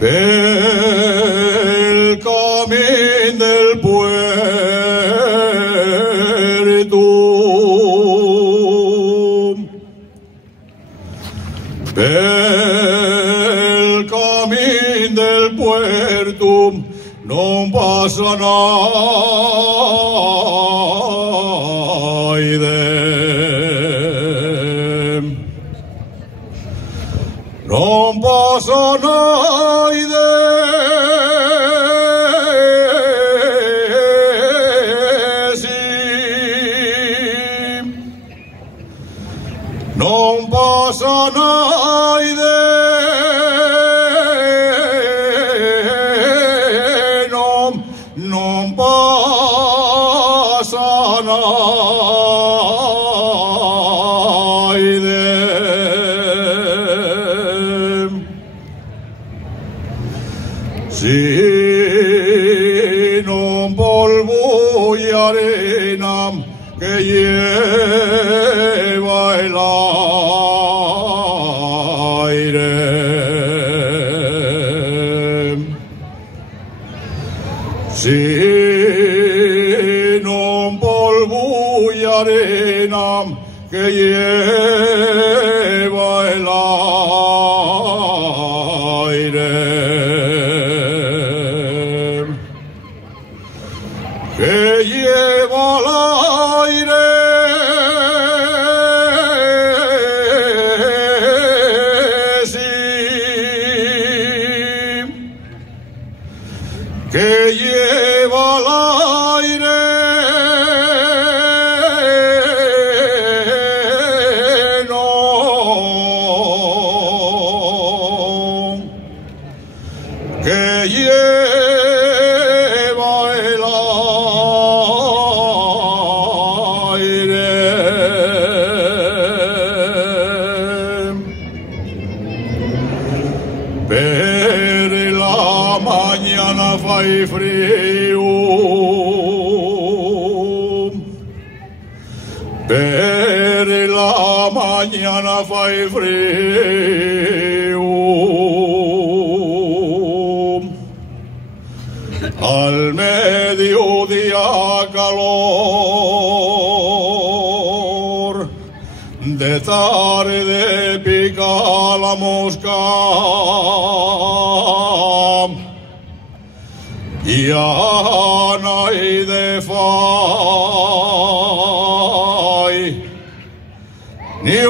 pel camí del puerto, pel camí del puerto no passa naide, non passa naide. Non passa naide, non passa naide. Si non polvo y arena que lleva el aire, si non polvo y arena que lleva el aire, que lleva el aire, sí, que lleva el aire, no, que lleva el aire. Per la mañana fai frío, per la mañana fai frío, al mediodía calor, de tarde pica la mosca, y ana y de fai, ni